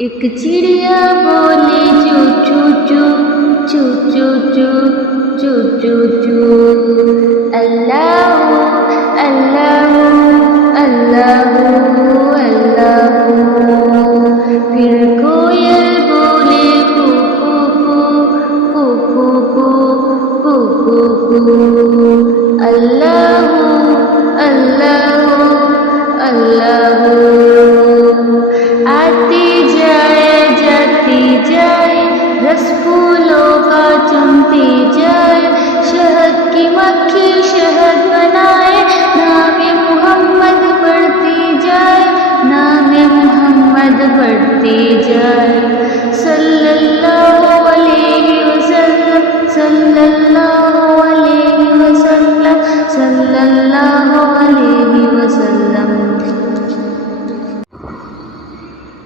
एक चिड़िया बोली चू चू चू चू चू चू चू चू चू। अल्लाह अल्लाह अल्लाह अल्लाह। फिर कोयल बोले कू कू कू कू कू कू कू कू। अल्लाह अल्लाह अल्लाह। आती जाए जाती जाए, रस फूलों का चुनती जाए, शहद की मक्खी शहद बनाए, नामे मोहम्मद बढ़ती जाए, नामे मोहम्मद बढ़ती जाए। सल्लल्लाहु अलैहि वसल्लम सल्लल्लाहु अलैहि वसल्लम सल्लल्लाहु अलैहि वसल्लम।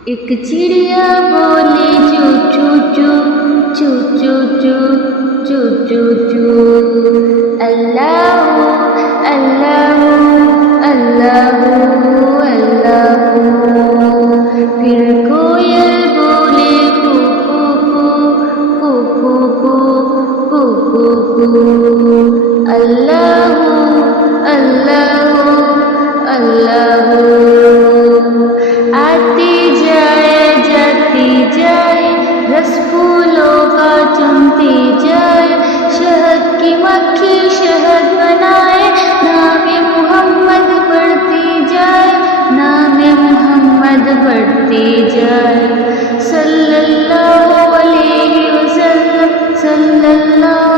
एक चिड़िया बोली चू चू चू चू चू चू चू चू चू। अल्लाह अल्लाह अल्लाह अल्लाह। फिर कोयल बोले कू कू कू कू कू कू कू कू। अल्लाह अल्लाह अल्लाह। आती जाए जाती जाए, रस फूलों का चुनती जाए, शहद की मक्खी शहद बनाए, नामे मोहम्मद बढ़ती जाए, नामे मोहम्मद बढ़ती जाए। सल्लल्लाहु अलैहि वसल्लम सल्लल्लाहु